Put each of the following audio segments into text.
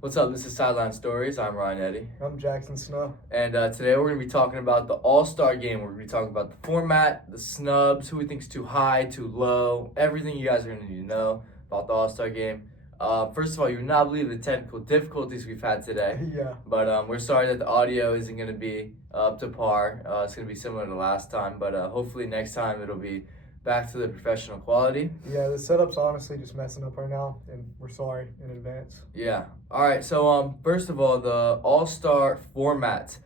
What's up? This is Sideline Stories. I'm Ryan Eddy. I'm Jackson Snow. And today we're going to be talking about the All-Star Game. We're going to be talking about the format, the snubs, who we think's too high, too low, everything you guys are going to need to know about the All-Star Game. First of all, you would not believe the technical difficulties we've had today. Yeah. But we're sorry that the audio isn't going to be up to par. It's going to be similar to last time, but hopefully next time it'll be back to the professional quality. Yeah, the setup's honestly just messing up right now, and we're sorry in advance. Yeah. All right. So first of all, the All-Star format.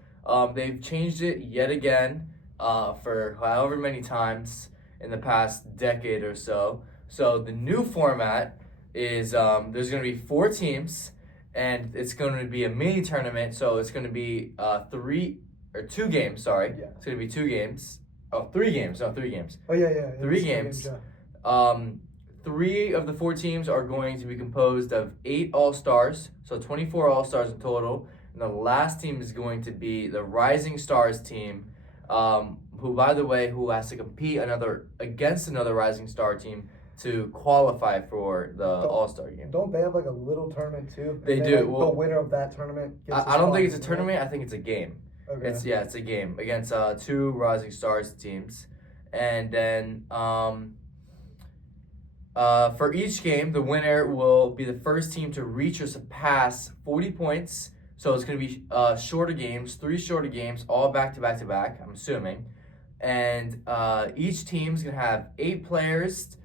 They've changed it yet again for however many times in the past decade or so. So the new format is there's going to be 4 teams, and it's going to be a mini tournament. So it's going to be 2 games. Sorry, Yeah. It's going to be 2 games. Oh, 3 games. No, 3 games. Oh, yeah. 3 games. Yeah. 3 of the 4 teams are going to be composed of 8 All-Stars, so 24 All-Stars in total. And the last team is going to be the Rising Stars team, who, by the way, who has to compete against another Rising Star team to qualify for the All-Star game. Don't they have like a little tournament too? They and do. Like, Well, the winner of that tournament gets I don't think it's a tournament. I think it's a game. Okay. It's a game against 2 Rising Stars teams, and then for each game, the winner will be the first team to reach or surpass 40 points. So it's going to be shorter games, 3 shorter games, all back to back to back. I'm assuming, and each team's going to have 8 players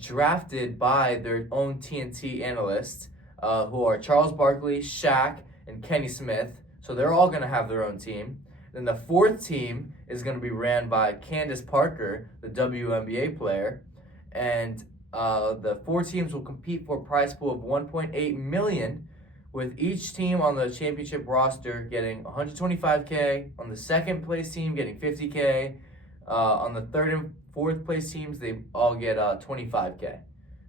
drafted by their own TNT analysts, who are Charles Barkley, Shaq, and Kenny Smith. So they're all going to have their own team. Then the 4th team is going to be ran by Candace Parker, the WNBA player. And the 4 teams will compete for a prize pool of $1.8 million, with each team on the championship roster getting $125K, on the second place team getting $50K, on the 3rd and 4th place teams, they all get $25K.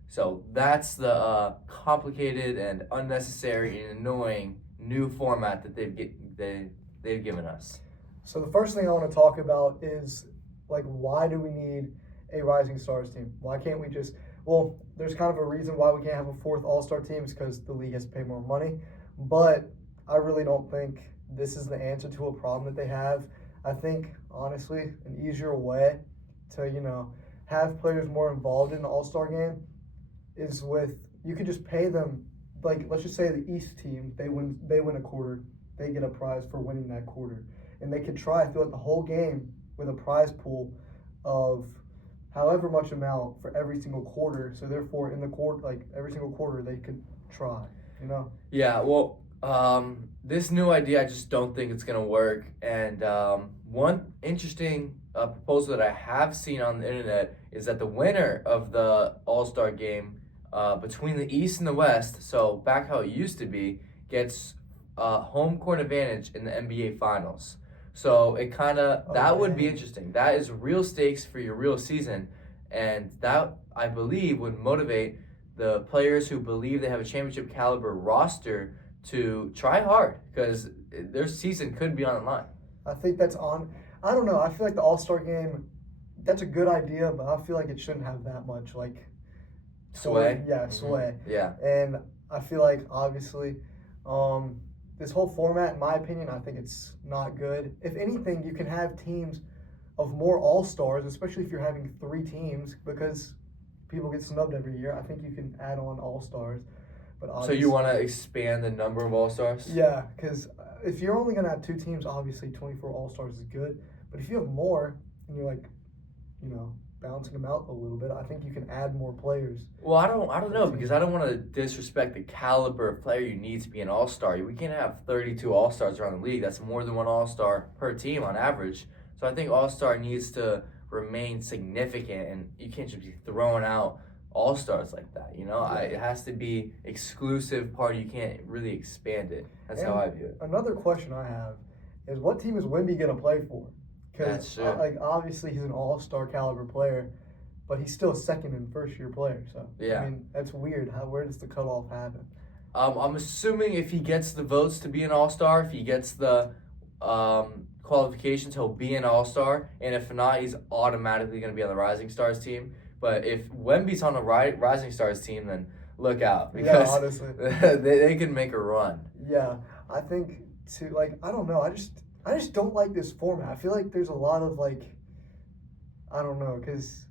So that's the complicated and unnecessary and annoying new format that they've given us. So the first thing I want to talk about is, like, why do we need a Rising Stars team? Why can't we just... Well, there's kind of a reason why we can't have a 4th All-Star team. It's because the league has to pay more money. But I really don't think this is the answer to a problem that they have. I think, honestly, an easier way to, have players more involved in the All-Star game is with... You could just pay them, like, let's just say the East team, they win a quarter. They get a prize for winning that quarter. And they could try throughout the whole game with a prize pool of however much amount for every single quarter. So therefore, in the quarter, like every single quarter, they could try. Yeah. Well, this new idea, I just don't think it's gonna work. And one interesting proposal that I have seen on the internet is that the winner of the All-Star game between the East and the West, so back how it used to be, gets home court advantage in the NBA Finals. So it that would be interesting. That is real stakes for your real season, and that, I believe, would motivate the players who believe they have a championship caliber roster to try hard, because their season could be on the line. I think that's on. I don't know. I feel like the All-Star game, that's a good idea, but I feel like it shouldn't have that much like Sway. Yeah, sway. Yeah. And I feel like obviously, this whole format, in my opinion, I think it's not good. If anything, you can have teams of more All-Stars, especially if you're having 3 teams, because people get snubbed every year. I think you can add on All-Stars. But So you want to expand the number of All-Stars? Yeah, because if you're only going to have 2 teams, obviously 24 All-Stars is good. But if you have more, and you're like, balancing them out a little bit, I think you can add more players. Well, I don't know, because I don't want to disrespect the caliber of player you need to be an All-Star. We can't have 32 All-Stars around the league. That's more than 1 All-Star per team on average. So I think All-Star needs to remain significant, and you can't just be throwing out All-Stars like that. It has to be exclusive part. You can't really expand it. That's how I view it. Another question I have is, what team is Wemby going to play for? Because obviously he's an All-Star caliber player, but he's still a second and first-year player. So yeah, I mean, that's weird. Where does the cutoff happen? I'm assuming if he gets the votes to be an All-Star, if he gets the qualifications, he'll be an All-Star, and if not, he's automatically going to be on the Rising Stars team. But if Wemby's on the Rising Stars team, then look out Yeah, because honestly. they can make a run. Yeah, I think too. Like, I don't know. I just don't like this format. I feel like there's a lot of like, I don't know, because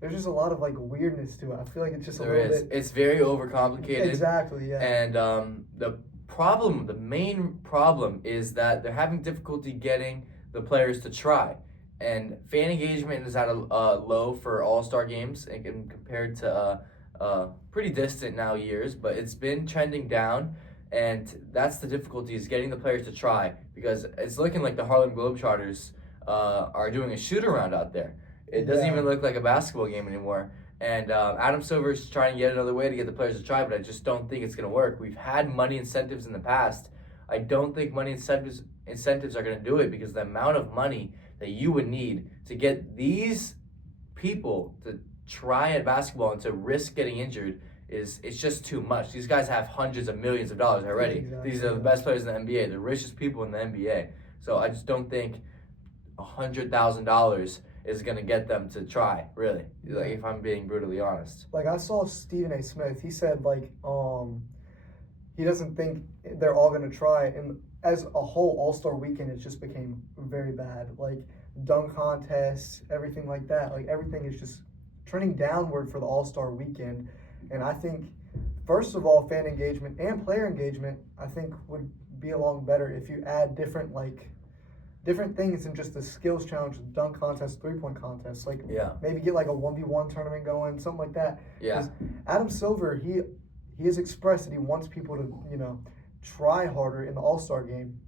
there's just a lot of like weirdness to it. I feel like it's just a There little is. bit. It's very overcomplicated. Exactly. Yeah. And the main problem is that they're having difficulty getting the players to try. And fan engagement is at a low for All-Star games and compared to pretty distant now years, but it's been trending down. And that's the difficulty is getting the players to try because it's looking like the Harlem Globetrotters are doing a shoot-around out there. It doesn't even look like a basketball game anymore. And Adam Silver's trying to get another way to get the players to try, but I just don't think it's going to work. We've had money incentives in the past. I don't think money incentives are going to do it because the amount of money that you would need to get these people to try at basketball and to risk getting injured it's just too much. These guys have hundreds of millions of dollars already. Exactly. These are the best players in the NBA, the richest people in the NBA. So I just don't think $100,000 is going to get them to try, really. Like, if I'm being brutally honest. Like, I saw Stephen A. Smith. He said, like, he doesn't think they're all going to try. And as a whole, All-Star Weekend, it just became very bad. Like, dunk contests, everything like that. Like, everything is just trending downward for the All-Star Weekend. And I think, first of all, fan engagement and player engagement, I think, would be along better if you add different things than just the skills challenge, dunk contest, 3-point contest. Like, maybe get like a 1v1 tournament going, something like that. Yeah. Adam Silver, he has expressed that he wants people to, try harder in the All-Star game.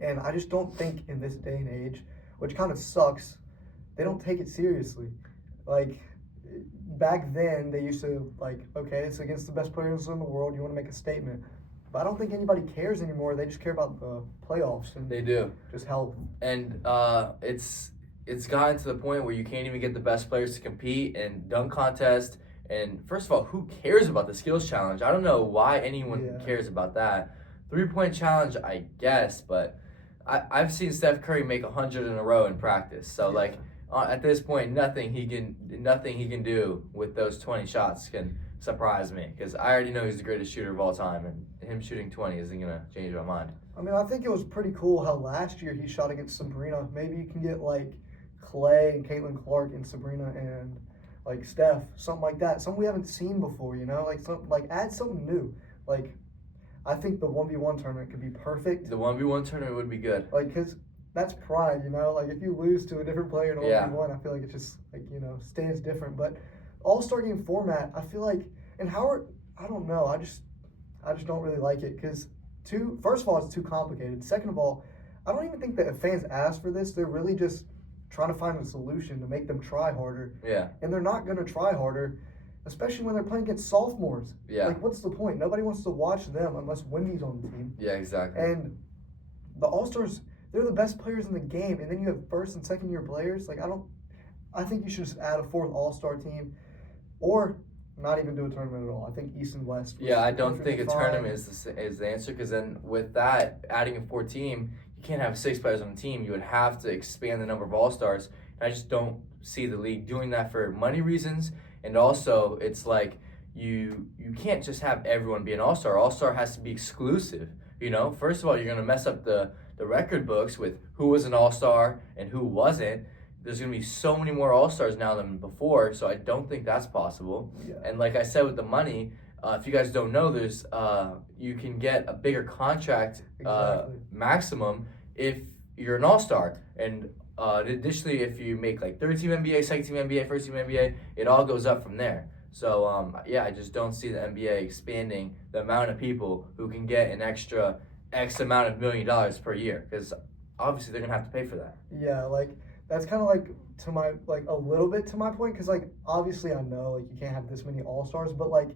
And I just don't think in this day and age, which kind of sucks, they don't take it seriously. Like, back then, they used to, like, okay, it's against the best players in the world, you want to make a statement. But I don't think anybody cares anymore. They just care about the playoffs. And they do. Just help. And it's gotten to the point where you can't even get the best players to compete in dunk contest. And first of all, who cares about the skills challenge? I don't know why anyone cares about that. 3-point challenge, I guess, but I've seen Steph Curry make 100 in a row in practice. So at this point, nothing he can do with those 20 shots can surprise me because I already know he's the greatest shooter of all time, and him shooting 20 isn't gonna change my mind. I mean, I think it was pretty cool how last year he shot against Sabrina. Maybe you can get like Clay and Caitlin Clark and Sabrina and like Steph, something like that, something we haven't seen before. Like add something new. Like, I think the 1v1 tournament could be perfect. The 1v1 tournament would be good. Like, cause that's pride, Like, if you lose to a different player in a 1v1, I feel like it just like stands different. But All-Star game format, I feel like, and Howard, I don't know. I just don't really like it because first of all, it's too complicated. Second of all, I don't even think that if fans ask for this, they're really just trying to find a solution to make them try harder. Yeah. And they're not going to try harder, especially when they're playing against sophomores. Yeah. Like, what's the point? Nobody wants to watch them unless Wendy's on the team. Yeah, exactly. And the All-Stars, they're the best players in the game, and then you have first and second year players. Like, I think you should just add a fourth All-Star team, or not even do a tournament at all. I think East and West. I don't think a tournament is the answer because then with that, adding a fourth team, you can't have 6 players on the team. You would have to expand the number of All-Stars. I just don't see the league doing that for money reasons, and also it's like you can't just have everyone be an All-Star. All-Star has to be exclusive. First of all, you're going to mess up the record books with who was an All-Star and who wasn't. There's going to be so many more All-Stars now than before, so I don't think that's possible. Yeah. And like I said with the money, if you guys don't know, there's you can get a bigger contract maximum if you're an All-Star. And additionally, if you make like third-team NBA, second-team NBA, first-team NBA, it all goes up from there. So, I just don't see the NBA expanding the amount of people who can get an extra X amount of $1 million per year because obviously they're going to have to pay for that. Yeah, like, that's kind of like to my, like, a little bit to my point because, like, obviously I know, like, you can't have this many All-Stars, but, like,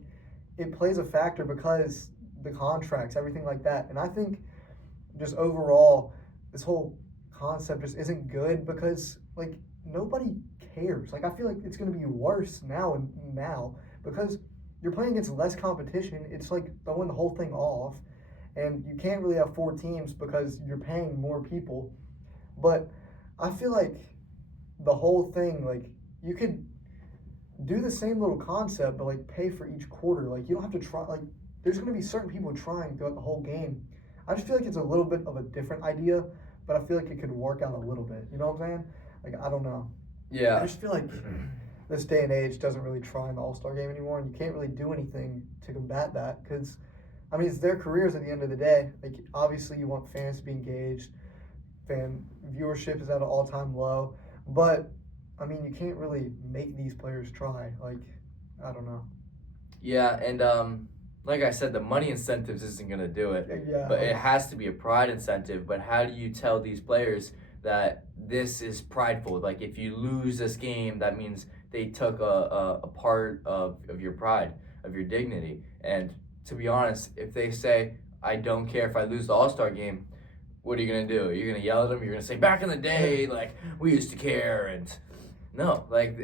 it plays a factor because the contracts, everything like that. And I think just overall, this whole concept just isn't good because, like, nobody cares. Like, I feel like it's going to be worse now because you're playing against less competition. It's like throwing the whole thing off, and you can't really have 4 teams because you're paying more people. But I feel like the whole thing, like, you could do the same little concept, but like pay for each quarter. Like you don't have to try. Like there's going to be certain people trying throughout the whole game. I just feel like it's a little bit of a different idea, but I feel like it could work out a little bit. You know what I'm saying? Like I don't know. Yeah. I just feel like this day and age doesn't really try in the All-Star game anymore, and you can't really do anything to combat that because, I mean, it's their careers at the end of the day. Like obviously, you want fans to be engaged. Fan viewership is at an all-time low, but I mean, you can't really make these players try. Like, I don't know. Yeah, and like I said, the money incentives isn't gonna do it. Yeah. But it has to be a pride incentive. But how do you tell these players that this is prideful? Like, if you lose this game, that means they took a part of your pride, of your dignity. And to be honest, if they say, I don't care if I lose the All-Star game, what are you going to do? You're going to yell at them? You're going to say, back in the day, like, we used to care. And no, like,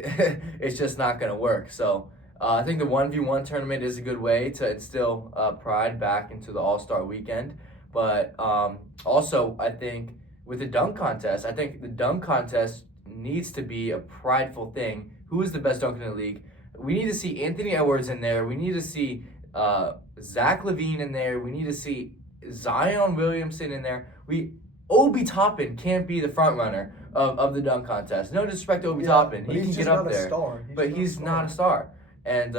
it's just not going to work. So I think the 1v1 tournament is a good way to instill pride back into the All-Star weekend. But also, I think with the dunk contest, I think the dunk contest needs to be a prideful thing. Who is the best dunker in the league? We need to see Anthony Edwards in there. We need to see Zach LaVine in there. We need to see Zion Williamson in there. Obi Toppin can't be the front runner of the dunk contest. No disrespect to Obi Toppin. He can get up there. But he's not a star. And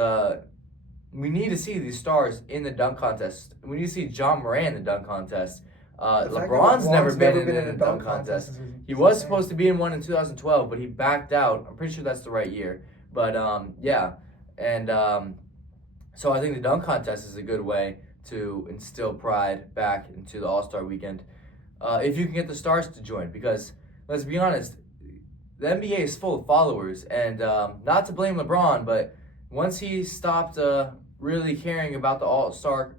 we need to see these stars in the dunk contest. We need to see John Moran in the dunk contest. LeBron's never been in a dunk contest. He was supposed to be in one in 2012, but he backed out. I'm pretty sure that's the right year. But yeah. And so I think the dunk contest is a good way to instill pride back into the All-Star weekend. If you can get the stars to join, because let's be honest, the NBA is full of followers, and not to blame LeBron, but once he stopped really caring about the All-Star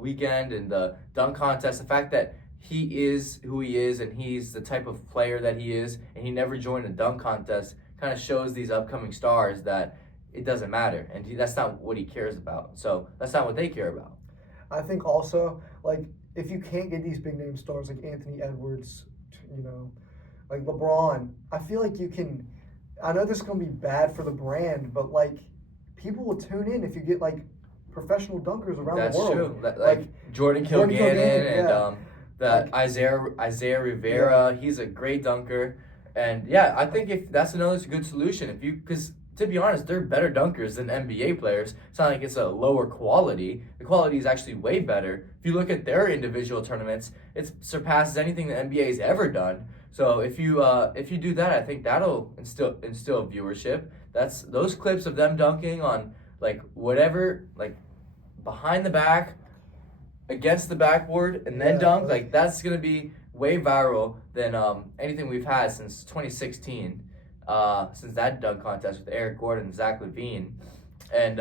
weekend and the dunk contest, the fact that he is who he is and he's the type of player that he is, and he never joined a dunk contest, kind of shows these upcoming stars that it doesn't matter, and that's not what he cares about. So that's not what they care about. I think also, like, if you can't get these big name stars like Anthony Edwards, like LeBron, I feel like you can. I know this is gonna be bad for the brand, but like, people will tune in if you get like professional dunkers around the world. That's true. Like Jordan Kilgannon and Isaiah Rivera. Yeah. He's a great dunker, and yeah, I think if that's another good solution. Because to be honest, they're better dunkers than NBA players. It's not like it's a lower quality. The quality is actually way better. If you look at their individual tournaments, it surpasses anything the NBA's ever done. So if you do that, I think that'll instill viewership. That's those clips of them dunking on like whatever, like behind the back, against the backboard, and then dunk. Like that's gonna be way viral than anything we've had since 2016. Since that dunk contest with Eric Gordon and Zach LaVine. And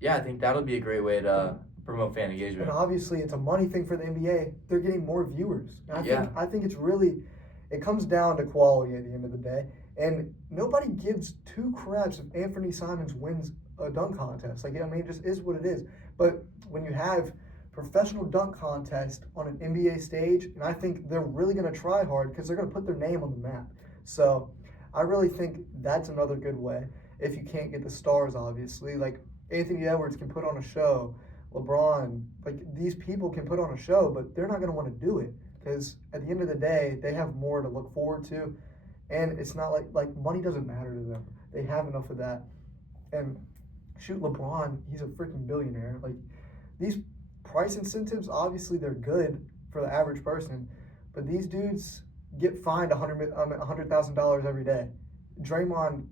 yeah, I think that'll be a great way to promote fan engagement. And obviously it's a money thing for the NBA. They're getting more viewers. And I think it's really, it comes down to quality at the end of the day. And nobody gives two craps if Anthony Simons wins a dunk contest. Like, I mean, it just is what it is. But when you have professional dunk contest on an NBA stage, and I think they're really going to try hard because they're going to put their name on the map. So I really think that's another good way. If you can't get the stars, obviously, like Anthony Edwards can put on a show, LeBron, like these people can put on a show, but they're not going to want to do it because at the end of the day, they have more to look forward to, and it's not like money doesn't matter to them. They have enough of that. And shoot, LeBron, he's a freaking billionaire. Like these price incentives, obviously, they're good for the average person, but these dudes get fined $100,000 every day. Draymond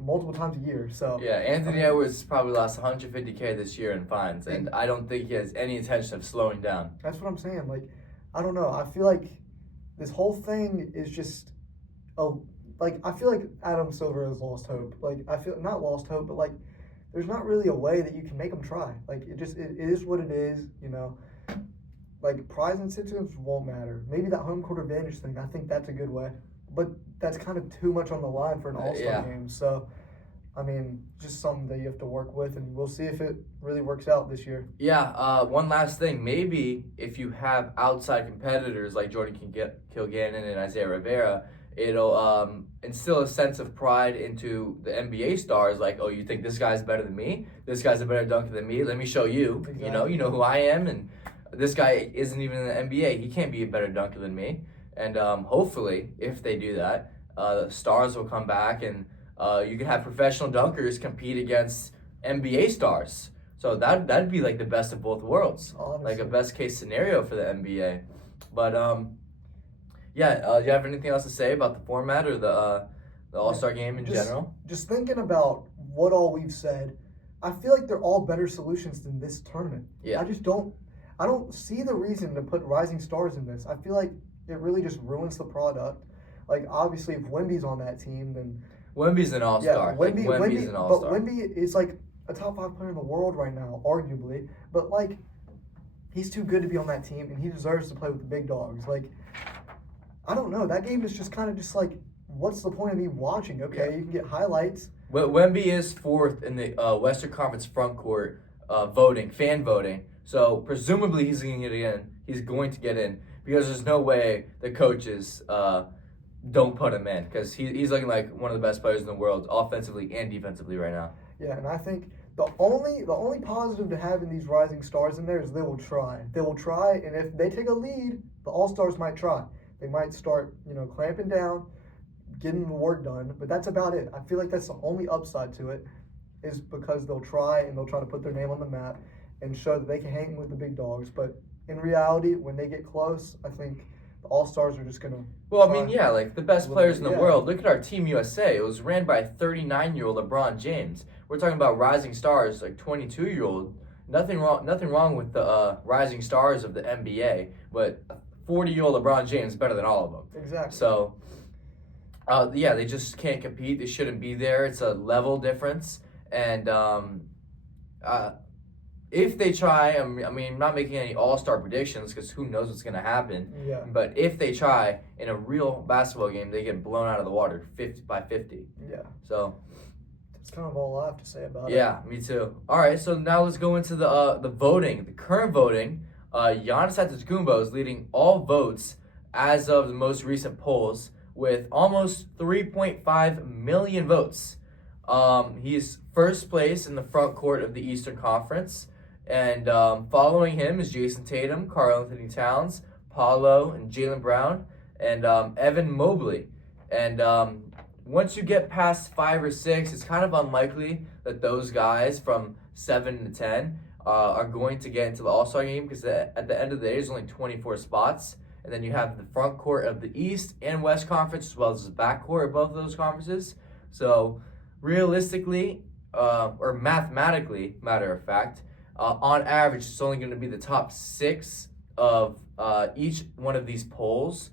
multiple times a year. So yeah, Anthony Edwards probably lost $150K this year in fines, and I don't think he has any intention of slowing down. That's what I'm saying. Like, I don't know. I feel like this whole thing is just I feel like Adam Silver has lost hope. Like, I feel not lost hope, but like there's not really a way that you can make them try. Like, it is what it is. Like, prize incentives won't matter. Maybe that home court advantage thing, I think that's a good way. But that's kind of too much on the line for an all-star game. So, I mean, just something that you have to work with, and we'll see if it really works out this year. Yeah, one last thing. Maybe if you have outside competitors like Jordan Kilgannon and Isaiah Rivera, it'll instill a sense of pride into the NBA stars. Like, oh, you think this guy's better than me? This guy's a better dunker than me. Let me show you. Exactly. You know who I am, and this guy isn't even in the NBA. He can't be a better dunker than me. And hopefully, if they do that, the stars will come back, and you can have professional dunkers compete against NBA stars. So that'd be like the best of both worlds, Honestly. like a best case scenario for the NBA. But yeah, do you have anything else to say about the format or the All-Star game in general? Just thinking about what all we've said, I feel like they're all better solutions than this tournament. Yeah. I don't see the reason to put rising stars in this. I feel like it really just ruins the product. Like, obviously, if Wemby's on that team, then Wemby's an all-star. Yeah, Wemby's an all-star. But Wemby is like a top 5 player in the world right now, arguably. But like, he's too good to be on that team, and he deserves to play with the big dogs. Like, I don't know. That game is just kind of just like, what's the point of me watching? Okay, you can get highlights. Well, Wemby is 4th in the Western Conference front court fan voting. So presumably he's going to get in. He's going to get in because there's no way the coaches don't put him in because he's looking like one of the best players in the world, offensively and defensively right now. Yeah, and I think the only positive to having these rising stars in there is they will try. They will try, and if they take a lead, the All-Stars might try. They might start, clamping down, getting the work done, but that's about it. I feel like that's the only upside to it is because they'll try and they'll try to put their name on the map and show that they can hang with the big dogs. But in reality, when they get close, I think the All-Stars are just going to... Well, I mean, yeah, like the best players in the world. Look at our Team USA. It was ran by a 39-year-old LeBron James. We're talking about rising stars, like 22-year-old. Nothing wrong with the rising stars of the NBA, but 40-year-old LeBron James is better than all of them. Exactly. So, yeah, they just can't compete. They shouldn't be there. It's a level difference. And if they try, I mean, I'm not making any all-star predictions because who knows what's going to happen. Yeah. But if they try in a real basketball game, they get blown out of the water 50. Yeah. So that's kind of all I have to say about it. Yeah, me too. All right, so now let's go into the voting. The current voting, Giannis Antetokounmpo is leading all votes as of the most recent polls with almost 3.5 million votes. He's first place in the front court of the Eastern Conference. And following him is Jason Tatum, Karl Anthony Towns, Paolo, and Jaylen Brown, and Evan Mobley. And once you get past 5 or 6, it's kind of unlikely that those guys from 7 to 10 are going to get into the All-Star game because at the end of the day, there's only 24 spots. And then you have the front court of the East and West Conference as well as the back court of both of those conferences. So realistically, or mathematically, matter of fact, on average, it's only going to be the top 6 of each one of these polls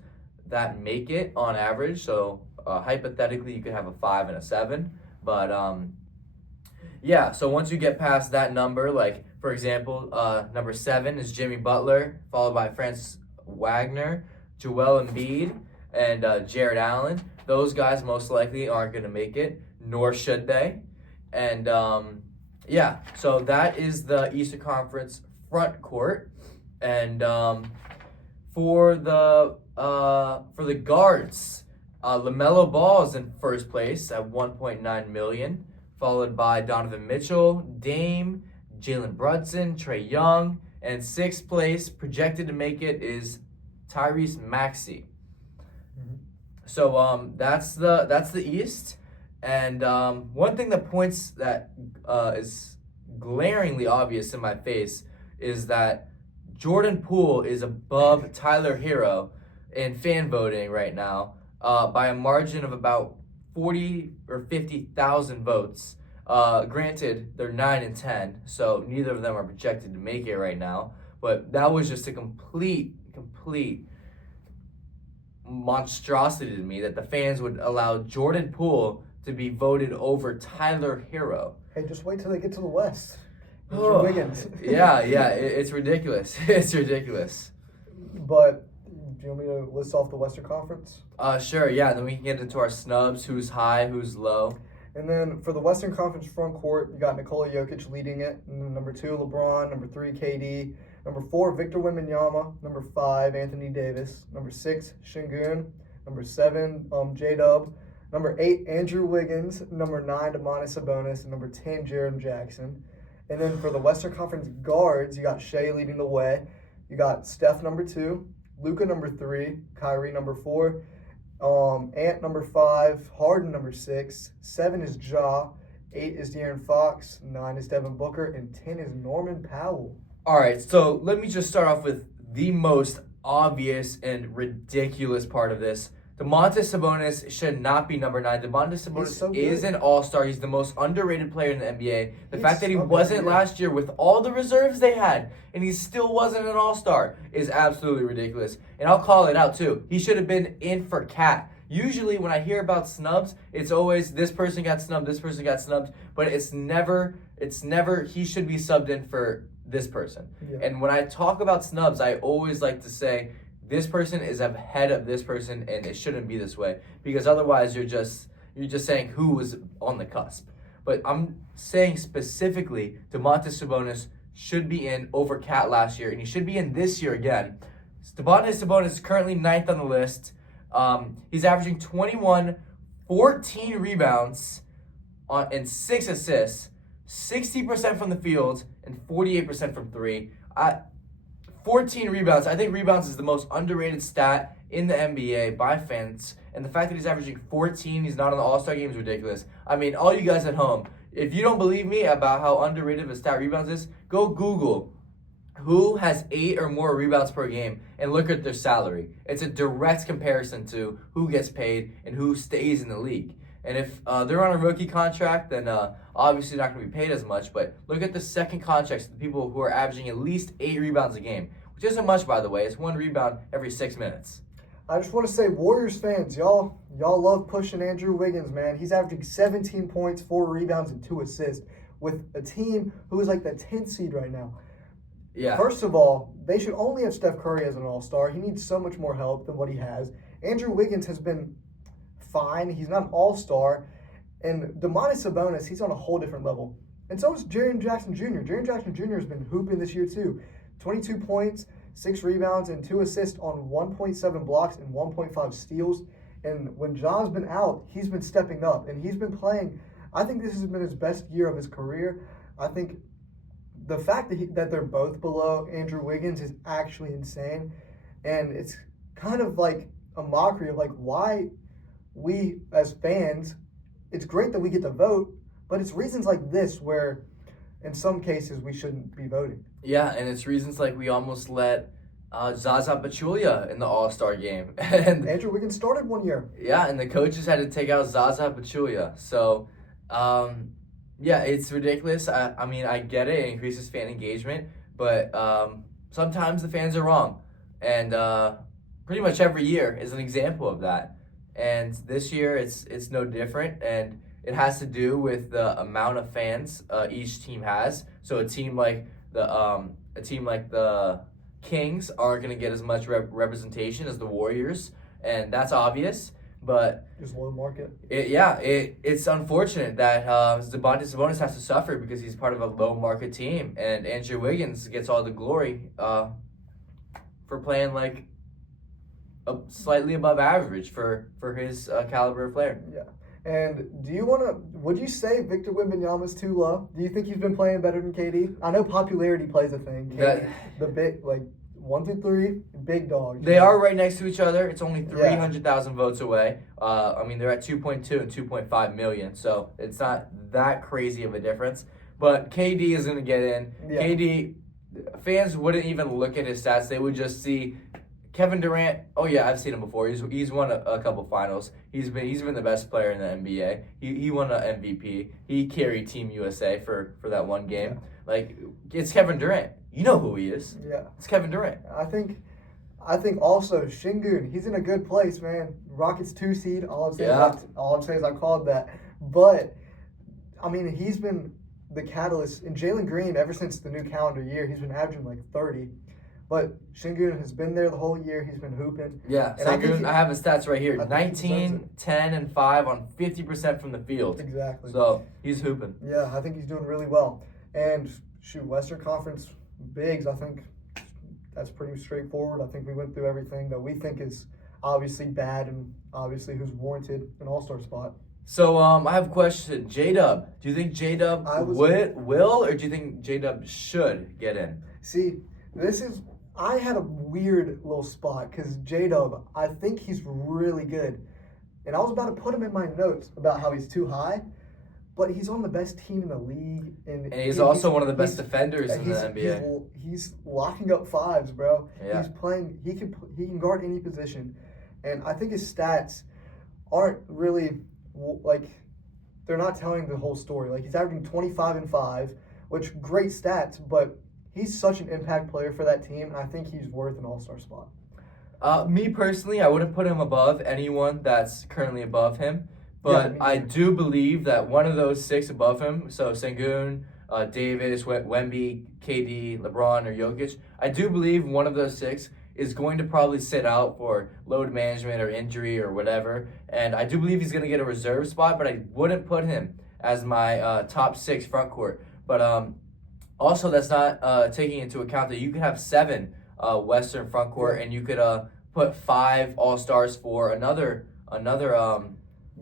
that make it on average. So hypothetically, you could have a 5 and a 7. But yeah, so once you get past that number, like for example, number 7 is Jimmy Butler, followed by Franz Wagner, Joel Embiid, and Jared Allen. Those guys most likely aren't going to make it, nor should they. And yeah, so that is the Eastern Conference front court, and for the guards, LaMelo Ball is in first place at 1.9 million, followed by Donovan Mitchell, Dame, Jalen Brunson, Trae Young, and 6th place projected to make it is Tyrese Maxey. Mm-hmm. So that's the East. And one thing that is glaringly obvious in my face is that Jordan Poole is above Tyler Hero in fan voting right now by a margin of about 40 or 50,000 votes. Granted, they're 9 and 10, so neither of them are projected to make it right now. But that was just a complete monstrosity to me that the fans would allow Jordan Poole to be voted over Tyler Hero. Hey, just wait till they get to the West. Andrew Wiggins. yeah, it's ridiculous. It's ridiculous. But do you want me to list off the Western Conference? Sure, yeah. Then we can get into our snubs, who's high, who's low. And then for the Western Conference front court, you got Nikola Jokic leading it. And then number 2, LeBron. Number 3, KD. Number 4, Victor Wembanyama. Number 5, Anthony Davis. Number 6, Şengün. Number 7, J-Dub. Number 8, Andrew Wiggins. Number 9, Domantas Sabonis. And number 10, Jaren Jackson. And then for the Western Conference guards, you got Shea leading the way. You got Steph number 2, Luka number 3, Kyrie number 4, Ant number 5, Harden number 6, 7 is Ja, 8 is De'Aaron Fox, 9 is Devin Booker, and 10 is Norman Powell. All right, so let me just start off with the most obvious and ridiculous part of this. Domantas Sabonis should not be number 9. Domantas Sabonis is an all-star. He's the most underrated player in the NBA. The fact that he wasn't last year with all the reserves they had and he still wasn't an all-star is absolutely ridiculous. And I'll call it out too. He should have been in for Cat. Usually when I hear about snubs, it's always this person got snubbed, this person got snubbed, but it's never he should be subbed in for this person. Yeah. And when I talk about snubs, I always like to say this person is ahead of this person, and it shouldn't be this way, because otherwise you're just saying who was on the cusp. But I'm saying specifically, Domantas Sabonis should be in over Cat last year, and he should be in this year again. Domantas Sabonis is currently 9th on the list. He's averaging 21, 14 rebounds and 6 assists, 60% from the field, and 48% from 3. 14 rebounds. I think rebounds is the most underrated stat in the NBA by fans. And the fact that he's averaging 14, he's not on the All-Star game is ridiculous. I mean, all you guys at home, if you don't believe me about how underrated a stat rebounds is, go Google who has 8 or more rebounds per game and look at their salary. It's a direct comparison to who gets paid and who stays in the league. And if they're on a rookie contract, then obviously not going to be paid as much. But look at the second contracts, the people who are averaging at least 8 rebounds a game, which isn't much, by the way. It's 1 rebound every 6 minutes. I just want to say, Warriors fans, y'all love pushing Andrew Wiggins, man. He's averaging 17 points, 4 rebounds, and 2 assists with a team who is like the 10th seed right now. Yeah. First of all, they should only have Steph Curry as an all-star. He needs so much more help than what he has. Andrew Wiggins has been fine. He's not an all-star. And Domantas Sabonis, he's on a whole different level. And so is Jaren Jackson Jr. Jaren Jackson Jr. has been hooping this year too. 22 points, 6 rebounds, and 2 assists on 1.7 blocks and 1.5 steals. And when Ja's been out, he's been stepping up. And he's been playing. I think this has been his best year of his career. I think the fact that they're both below Andrew Wiggins is actually insane. And it's kind of like a mockery of like why we as fans, it's great that we get to vote, but it's reasons like this where in some cases we shouldn't be voting. Yeah, and it's reasons like we almost let Zaza Pachulia in the All-Star game. And Andrew Wiggins started 1 year. Yeah, and the coaches had to take out Zaza Pachulia. So, yeah, it's ridiculous. I mean, I get it. It increases fan engagement. But sometimes the fans are wrong. And pretty much every year is an example of that. And this year, it's no different. And it has to do with the amount of fans each team has. So a team like the Kings aren't going to get as much representation as the Warriors. And that's obvious. But just low market. It's unfortunate that Domantas Sabonis has to suffer because he's part of a low market team, and Andrew Wiggins gets all the glory for playing like slightly above average for his caliber of player. Yeah. And would you say Victor Wembanyama's too low? Do you think he's been playing better than KD? I know popularity plays a thing. KD, the big 1 through 3, big dogs. They are right next to each other. It's only 300,000 votes away. I mean, they're at 2.2 and 2.5 million, so it's not that crazy of a difference. But KD is going to get in. Yeah. KD, fans wouldn't even look at his stats. They would just see Kevin Durant. Oh yeah, I've seen him before. He's won a couple finals. He's been the best player in the NBA. He won an MVP. He carried Team USA for that one game. Yeah. Like, it's Kevin Durant. You know who he is. Yeah. It's Kevin Durant. I think also Şengün, he's in a good place, man. Rockets 2 seed. All I'm saying is I called that. But I mean, he's been the catalyst. And Jalen Green, ever since the new calendar year, he's been averaging like 30. But Şengün has been there the whole year. He's been hooping. Yeah, Şengün, I have his stats right here. 19, 10, and 5 on 50% from the field. Exactly. So he's hooping. Yeah, I think he's doing really well. And Western Conference bigs, I think that's pretty straightforward. I think we went through everything that we think is. obviously bad and obviously who's warranted an all-star spot. So I have a question. J-Dub, do you think J-Dub will, or do you think J-Dub should get in? See, I had a weird little spot because J-Dub, I think he's really good. And I was about to put him in my notes about how he's too high, but he's on the best team in the league. And he's also one of the best defenders in the NBA. He's locking up fives, bro. Yeah. He's playing, he can guard any position. And I think his stats aren't really, like, they're not telling the whole story. Like, he's averaging 25 and 5, which great stats, but he's such an impact player for that team, and I think he's worth an all-star spot. Me personally, I wouldn't put him above anyone that's currently above him, but I do believe that one of those 6 above him, so Sengun, Davis, Wemby, KD, LeBron, or Jokic, I do believe one of those 6 is going to probably sit out for load management or injury or whatever, and I do believe he's going to get a reserve spot, but I wouldn't put him as my top 6 front court. But also, that's not taking into account that you could have 7 Western front court, and you could put 5 all-stars for another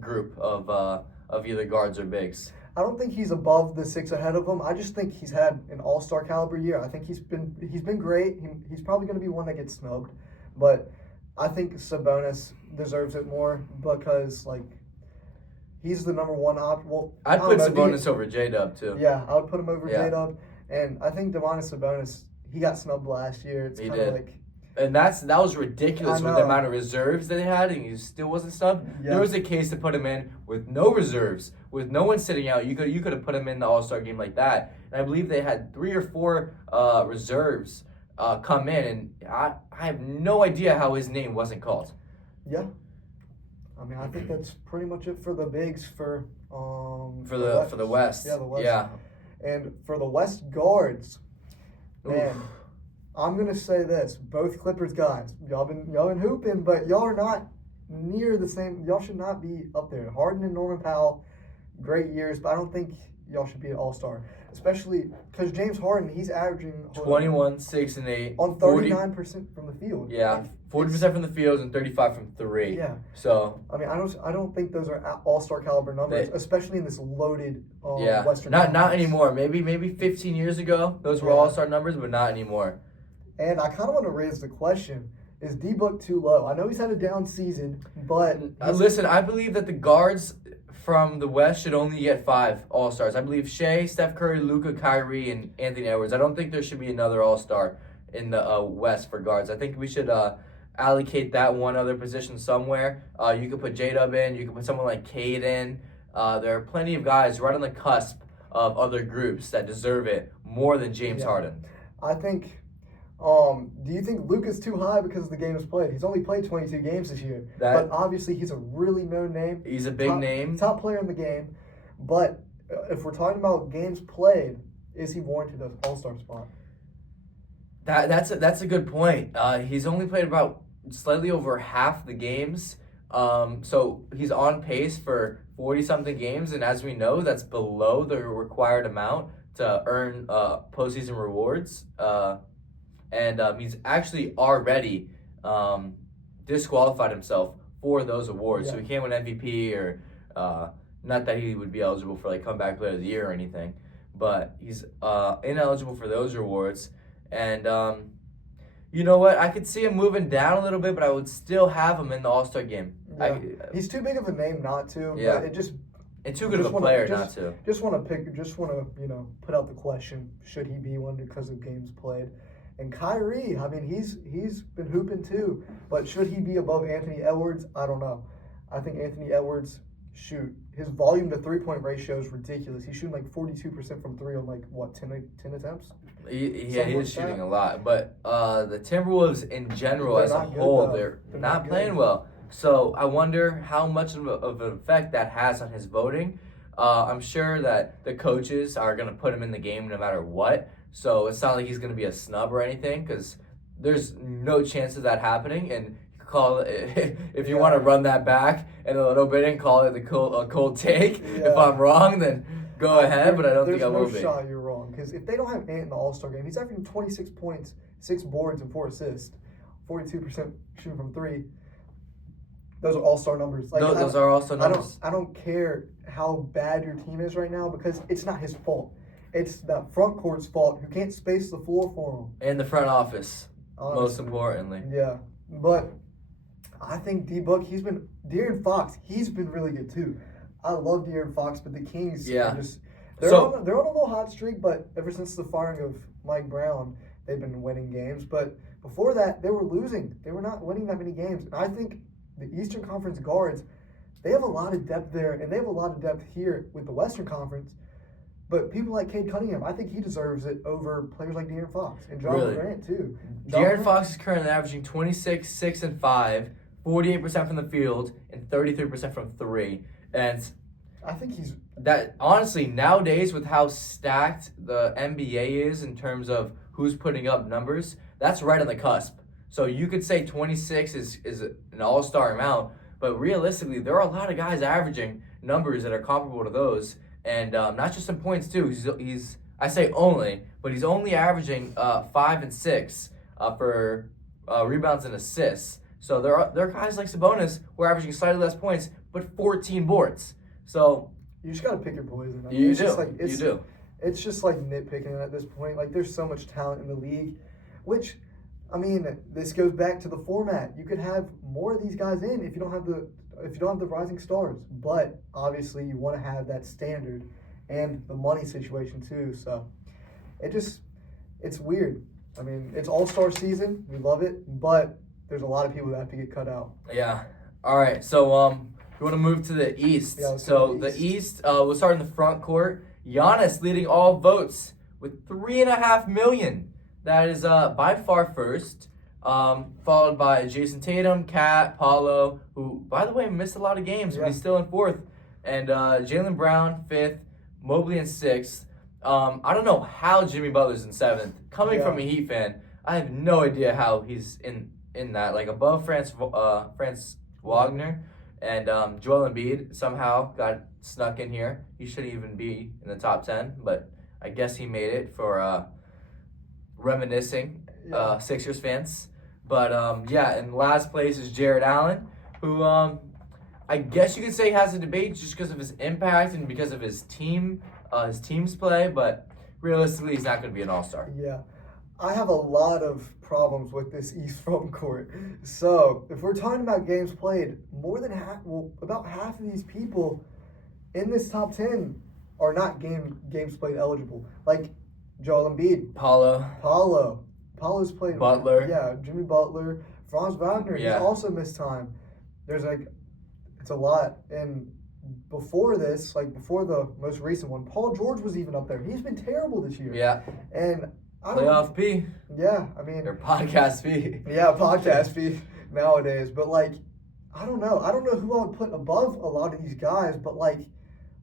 group of either guards or bigs. I don't think he's above the 6 ahead of him. I just think he's had an all-star caliber year. I think he's been great. He's probably going to be one that gets snubbed, but I think Sabonis deserves it more because he's the number 1 option. Well, I'd put Sabonis over J-Dub too. Yeah, I would put him over J-Dub, and I think Domantas Sabonis, he got snubbed last year. It's kind of like. And that was ridiculous with the amount of reserves they had, and he still wasn't snubbed. Yeah. There was a case to put him in with no reserves, with no one sitting out. You could have put him in the All-Star game like that. And I believe they had 3 or 4 reserves come in, and I have no idea how his name wasn't called. Yeah, I mean, I think that's pretty much it for the bigs for the West. Yeah, the West. Yeah, and for the West guards, man. Oof. I'm gonna say this: both Clippers guys, y'all been hooping, but y'all are not near the same. Y'all should not be up there. Harden and Norman Powell, great years, but I don't think y'all should be an all-star, especially because James Harden, he's averaging 21, 6, and 8 on 39% from the field. Yeah, 40% from the field and 35 from 3. Yeah. So I mean, I don't think those are all-star caliber numbers, especially in this loaded Western. Not anymore. Maybe 15 years ago, those were all-star numbers, but not anymore. And I kind of want to raise the question, is D-Book too low? I know he's had a down season, but... Listen, I believe that the guards from the West should only get 5 All-Stars. I believe Shea, Steph Curry, Luka, Kyrie, and Anthony Edwards. I don't think there should be another All-Star in the West for guards. I think we should allocate that one other position somewhere. You could put J-Dub in. You could put someone like Cade in. There are plenty of guys right on the cusp of other groups that deserve it more than James Harden. I think... do you think Luka's too high because of the games played? He's only played 22 games this year. But obviously he's a really known name. He's a big name. Top player in the game. But if we're talking about games played, is he warranted an all-star spot? That's a good point. He's only played about slightly over half the games. So he's on pace for 40-something games. And as we know, that's below the required amount to earn postseason rewards. And he's actually already disqualified himself for those awards. So he can't win MVP or not that he would be eligible for comeback player of the year or anything, but he's ineligible for those awards. And you know what? I could see him moving down a little bit, but I would still have him in the All-Star game. Yeah. He's too big of a name not to. Yeah. But and too good of a player not to. Just want to put out the question: should he be one because of games played? And Kyrie, I mean, he's been hooping too, but should he be above Anthony Edwards? I don't know. I think Anthony Edwards, his volume to three-point ratio is ridiculous. He's shooting 42% from 3 on 10 attempts? He is shooting a lot, but the Timberwolves in general as a whole, they're not playing well. So I wonder how much of an effect that has on his voting. I'm sure that the coaches are going to put him in the game no matter what. So it's not like he's going to be a snub or anything, because there's no chance of that happening. And you call it, if you want to run that back in a little bit and call it a cold take, if I'm wrong, then go ahead. But I don't think I will be. There's no shot you're wrong, because if they don't have Ant in the All-Star game, he's averaging 26 points, 6 boards, and 4 assists, 42% shooting from 3. Those are all-star numbers. Like, those are also numbers. I don't care how bad your team is right now because it's not his fault. It's the front court's fault who can't space the floor for him. And the front office, Honestly. most importantly. Yeah, but I think D-Book, De'Aaron Fox, he's been really good too. I love De'Aaron Fox, but the Kings are just they're on a little hot streak. But ever since the firing of Mike Brown, they've been winning games. But before that, they were losing. They were not winning that many games. And I think the Eastern Conference guards, they have a lot of depth there, and they have a lot of depth here with the Western Conference. But people like Cade Cunningham, I think he deserves it over players like De'Aaron Fox and John Morant too. De'Aaron Fox is currently averaging 26, 6, and 5, 48% from the field, and 33% from three. And I think he's that honestly nowadays with how stacked the NBA is in terms of who's putting up numbers, that's right on the cusp. So you could say 26 is an all-star amount, but realistically, there are a lot of guys averaging numbers that are comparable to those, and not just in points too. He's I say only, but he's only averaging 5 and 6 for rebounds and assists. So there are guys like Sabonis who are averaging slightly less points, but 14 boards. So you just gotta pick your poison. You do. It's just like nitpicking at this point. Like there's so much talent in the league, which. I mean, this goes back to the format. You could have more of these guys in if you don't have the rising stars. But obviously, you want to have that standard and the money situation too. So it's weird. I mean, it's all-star season. We love it, but there's a lot of people that have to get cut out. Yeah. All right. So we want to move to the East. Yeah, so the East, we'll start in the front court. Giannis leading all votes with 3.5 million. That is by far first, followed by Jason Tatum, Kat, Paulo, who, by the way, missed a lot of games, but he's still in fourth, and Jaylen Brown, fifth, Mobley in sixth. I don't know how Jimmy Butler's in seventh. Coming from a Heat fan, I have no idea how he's in that, like above Franz Wagner, and Joel Embiid somehow got snuck in here. He shouldn't even be in the top 10, but I guess he made it for reminiscing Sixers fans. But in last place is Jared Allen, who I guess you could say has a debate just because of his impact and because of his team's play, but realistically he's not going to be an all-star. Yeah. I have a lot of problems with this East front court. So if we're talking about games played, about half of these people in this top 10 are not games played eligible. Like Joel Embiid. Paulo's played. Butler. Yeah, Jimmy Butler. Franz Wagner. Yeah. He's also missed time. It's a lot. And before this, before the most recent one, Paul George was even up there. He's been terrible this year. Yeah. And Playoff P. Yeah, I mean. Or podcast P. Yeah, podcast P nowadays. But, I don't know. I don't know who I would put above a lot of these guys, but,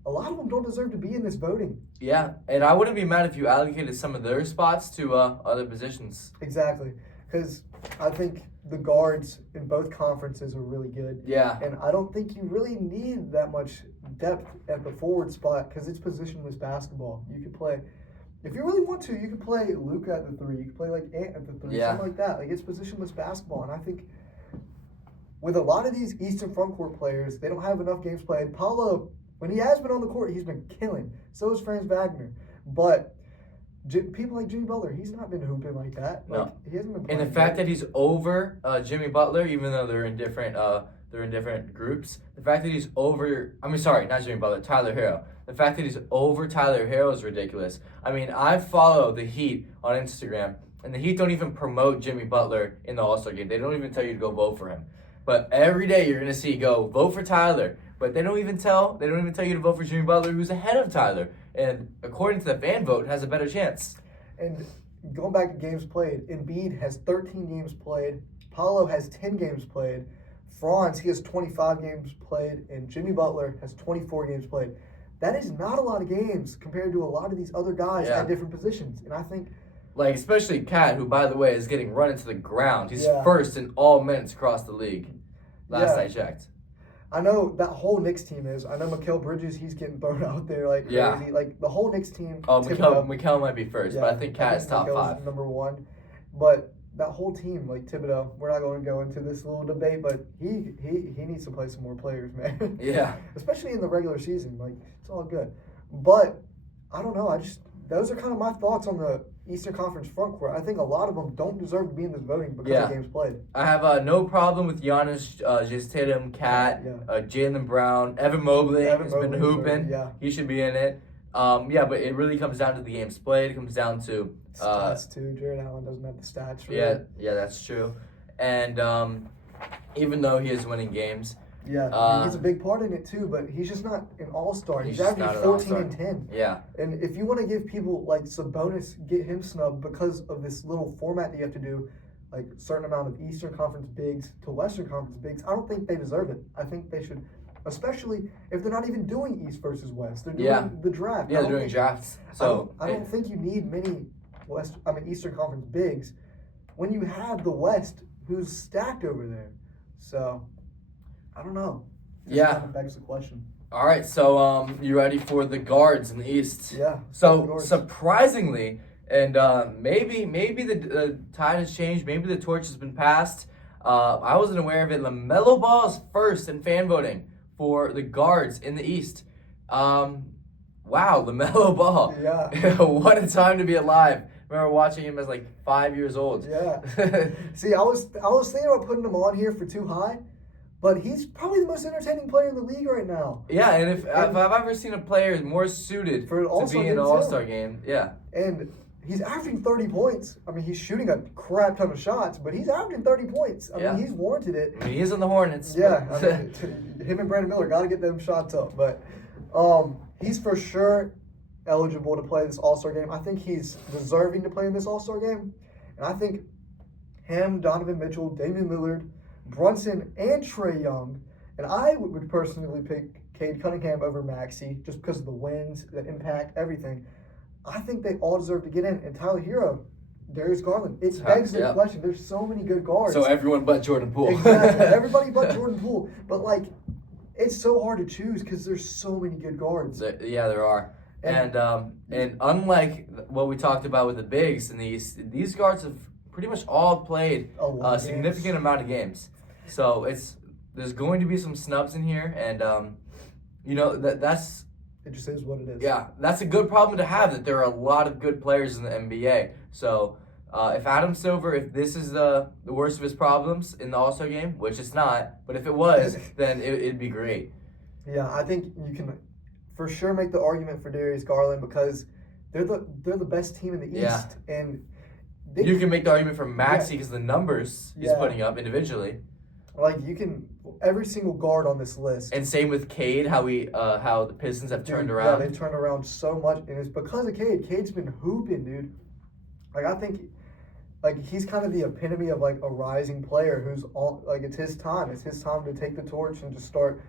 a lot of them don't deserve to be in this voting. Yeah, and I wouldn't be mad if you allocated some of their spots to other positions. Exactly, because I think the guards in both conferences are really good. Yeah. And I don't think you really need that much depth at the forward spot because it's positionless basketball. You could play, if you really want to, you could play Luka at the 3. You could play Ant at the 3, something like that. It's positionless basketball. And I think with a lot of these Eastern frontcourt players, they don't have enough games played. Paulo, when he has been on the court, he's been killing. So is Franz Wagner. But people like Jimmy Butler, he's not been hooping like that. No. He hasn't been playing. And the fact that he's over Jimmy Butler, even though they're in different groups, the fact that he's over, not Jimmy Butler, Tyler Hero. The fact that he's over Tyler Hero is ridiculous. I mean, I follow the Heat on Instagram, and the Heat don't even promote Jimmy Butler in the All-Star game. They don't even tell you to go vote for him. But every day you're gonna see vote for Tyler. But they don't even tell you to vote for Jimmy Butler, who's ahead of Tyler. And according to the fan vote, has a better chance. And going back to games played, Embiid has 13 games played. Paulo has 10 games played. Franz, he has 25 games played. And Jimmy Butler has 24 games played. That is not a lot of games compared to a lot of these other guys at different positions. And I think... especially Kat, who, by the way, is getting run into the ground. He's first in all minutes across the league. Last I checked. I know that whole Knicks team is. I know Mikal Bridges, he's getting thrown out there like crazy. Yeah. The whole Knicks team. Oh, Mikal might be first, but I think Kat is top 5. Number 1. But that whole team, like Thibodeau, we're not going to go into this little debate, but he needs to play some more players, man. Yeah. Especially in the regular season. Like, it's all good. But, I don't know. Those are kind of my thoughts on the Eastern Conference front court. I think a lot of them don't deserve to be in this voting because of games played. I have no problem with Giannis, Jason Tatum, Cat, Jaylen Brown, Evan Mobley has been hooping. Yeah. He should be in it. But it really comes down to the games played. It comes down to stats too. Jared Allen doesn't have the stats. Really. Yeah, that's true. And even though he is winning games, he's a big part in it too. But he's just not an all-star. He's averaging 14 and 10. Yeah. And if you want to give people like Sabonis, get him snubbed because of this little format that you have to do, like a certain amount of Eastern Conference bigs to Western Conference bigs, I don't think they deserve it. I think they should. Especially if they're not even doing East versus West. They're doing the draft. Yeah, they're doing drafts. So I don't think you need many Eastern Conference bigs when you have the West who's stacked over there. So, I don't know. Kind of begs the question. All right, so you ready for the guards in the East? Yeah. So surprisingly, and maybe the tide has changed. Maybe the torch has been passed. I wasn't aware of it. LaMelo Ball is first in fan voting for the guards in the East. Wow, LaMelo Ball. Yeah. What a time to be alive. I remember watching him as like 5 years old. Yeah. See, I was thinking about putting him on here for too high, but he's probably the most entertaining player in the league right now. Yeah, and if I've ever seen a player more suited for to be in an All-Star game, yeah. And he's averaging 30 points. I mean, he's shooting a crap ton of shots, but he's averaging 30 points. I mean, he's warranted it. I mean, he's on the Hornets. Yeah, I mean, him and Brandon Miller got to get them shots up. But he's for sure eligible to play this All-Star game. I think he's deserving to play in this All-Star game. And I think him, Donovan Mitchell, Damian Lillard, Brunson, and Trae Young. And I would personally pick Cade Cunningham over Maxey just because of the wins, the impact, everything. I think they all deserve to get in. And Tyler Hero, Darius Garland. It begs the question. There's so many good guards. So everyone but Jordan Poole. Exactly. Everybody but Jordan Poole. But, like, it's so hard to choose because there's so many good guards. Yeah, there are. And unlike what we talked about with the bigs in the East, these guards have pretty much all played a significant amount of games. So there's going to be some snubs in here. And, that's... It just is what it is. Yeah, that's a good problem to have, that there are a lot of good players in the NBA. So if Adam Silver, if this is the worst of his problems in the All-Star game, which it's not, but if it was, then it'd be great. Yeah, I think you can for sure make the argument for Darius Garland because they're the best team in the East. And you can make the argument for Maxey because the numbers he's putting up individually. Like, you can every single guard on this list. And same with Cade, how the Pistons have turned around. Yeah, they've turned around so much, and it's because of Cade. Cade's been hooping, dude. Like, I think, like, he's kind of the epitome of, like, a rising player who's on, like, it's his time. It's his time to take the torch and just start.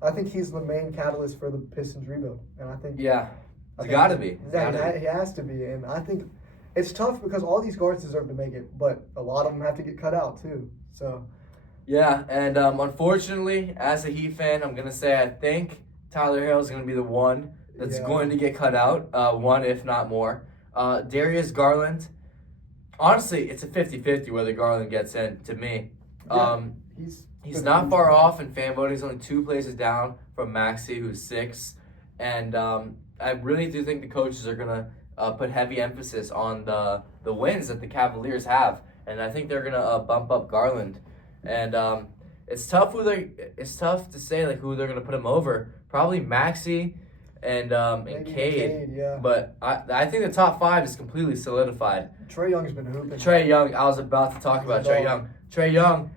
I think he's the main catalyst for the Pistons rebuild, and I think it's got to be. Yeah, he has to be, and I think it's tough because all these guards deserve to make it, but a lot of them have to get cut out too. So. Yeah, and unfortunately, as a Heat fan, I'm going to say I think Tyler Hero is going to be the one that's going to get cut out, one if not more. Darius Garland, honestly, it's a 50-50 whether Garland gets in, to me. He's not far off in fan voting. He's only 2 places down from Maxey, who's 6. And I really do think the coaches are going to put heavy emphasis on the wins that the Cavaliers have. And I think they're going to bump up Garland. And it's tough to say like who they're gonna put him over. Probably Maxey and Cade. Yeah. But I think the top 5 is completely solidified. Trae Young's been hooping. Trae Young, I was about to talk about Trae Young. Trae Young,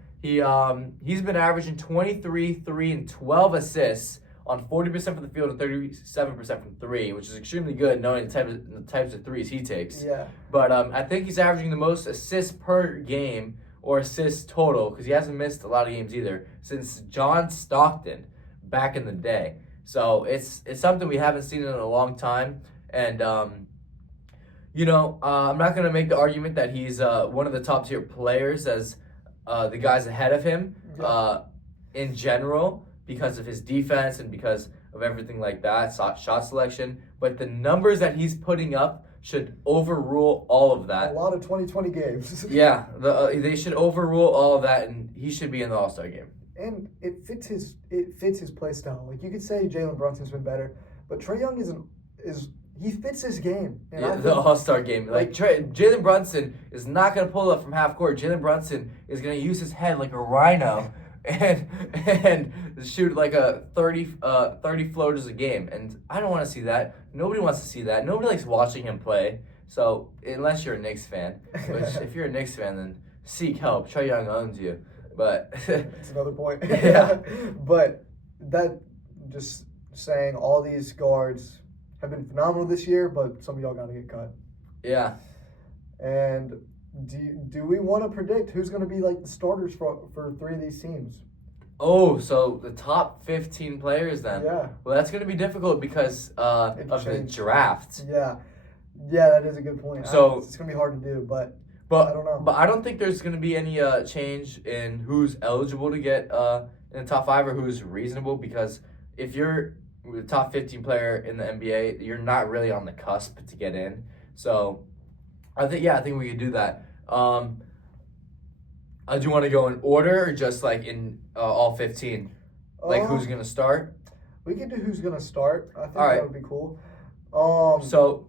he's been averaging 23, 3, and 12 assists on 40% from the field and 37% from 3, which is extremely good knowing the types of threes he takes. Yeah. But I think he's averaging the most assists per game or assists total, because he hasn't missed a lot of games either, since John Stockton back in the day. So it's something we haven't seen in a long time. And, I'm not going to make the argument that he's one of the top tier players as the guys ahead of him in general, because of his defense and because of everything like that, shot selection. But the numbers that he's putting up should overrule all of A that. lot of 2020 games. Yeah, they should overrule all of that, and he should be in the All-Star game. And it fits his play style. Like you could say Jalen Brunson's been better, but Trae Young he fits his game. And Yeah, I the think, All-Star game. Like Jalen Brunson is not gonna pull up from half court. Jalen Brunson is gonna use his head like a rhino and shoot like a 30 floaters a game. And I don't want to see that. Nobody wants to see that. Nobody likes watching him play. So unless you're a Knicks fan, which if you're a Knicks fan, then seek help. Trae Young owns you. But that's another point. Yeah. But that just saying all these guards have been phenomenal this year, but some of y'all got to get cut. Yeah. And do we want to predict who's going to be like the starters for 3 of these teams? Oh, so the top 15 players then? Yeah. Well, that's going to be difficult because of the draft. Yeah. Yeah, that is a good point. So it's going to be hard to do, but I don't know. But I don't think there's going to be any change in who's eligible to get in the top 5 or who's reasonable, because if you're the top 15 player in the NBA, you're not really on the cusp to get in. So I think we could do that. Do you want to go in order or just like in all 15? Like who's going to start? We can do who's going to start. I think right. that would be cool. So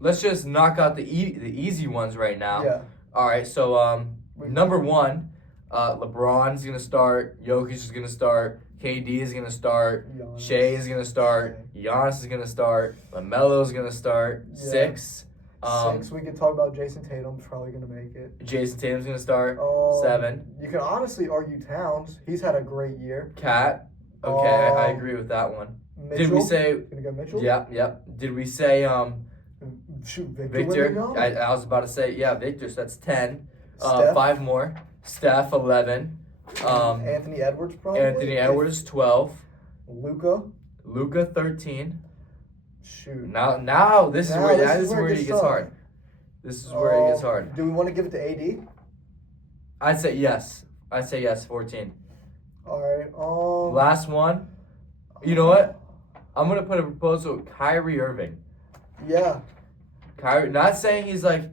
let's just knock out the easy ones right now. Yeah. All right, so number 1, LeBron's going to start, Jokic is going to start, KD is going to start, Giannis. Shea is going to start, Giannis is going to start, LaMelo is going to start. Yeah. 6. 6, we could talk about Jason Tatum's probably going to make it. Jason Tatum's going to start. 7. You can honestly argue Towns. He's had a great year. Cat. Okay, I agree with that one. Mitchell. Did we say... Gonna go Mitchell? Yep. Did we say Shoot, Victor? I was about to say, yeah, Victor, so that's 10. Steph? 5 more. Steph, 11. Anthony Edwards probably. Anthony Edwards, 12. Luka, 13. Shoot. Now this is where it gets hard. This is where it gets hard. Do we want to give it to AD? I'd say yes. 14. All right. Last one. You know what? I'm gonna put a proposal. Kyrie Irving. Yeah. Kyrie. Not saying he's like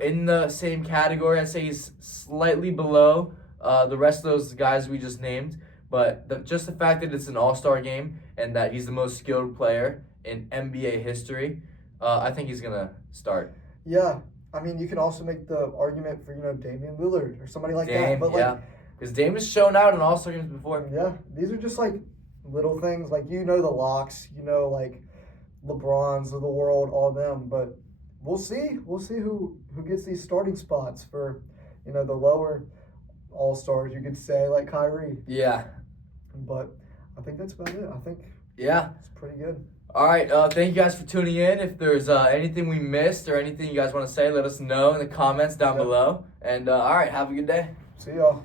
in the same category. I'd say he's slightly below the rest of those guys we just named. But just the fact that it's an all-star game and that he's the most skilled player in NBA history, I think he's gonna start. Yeah, I mean, you can also make the argument for Damian Lillard or somebody like that. But yeah, because Dame has shown out in all-star games before. Yeah, these are just like little things, like the locks, like LeBrons of the world, all of them. But we'll see who gets these starting spots for the lower all-stars, you could say, like Kyrie. Yeah. But I think that's about it. I think it's pretty good. All right, thank you guys for tuning in. If there's anything we missed or anything you guys want to say, let us know in the comments down below. And all right, have a good day. See y'all.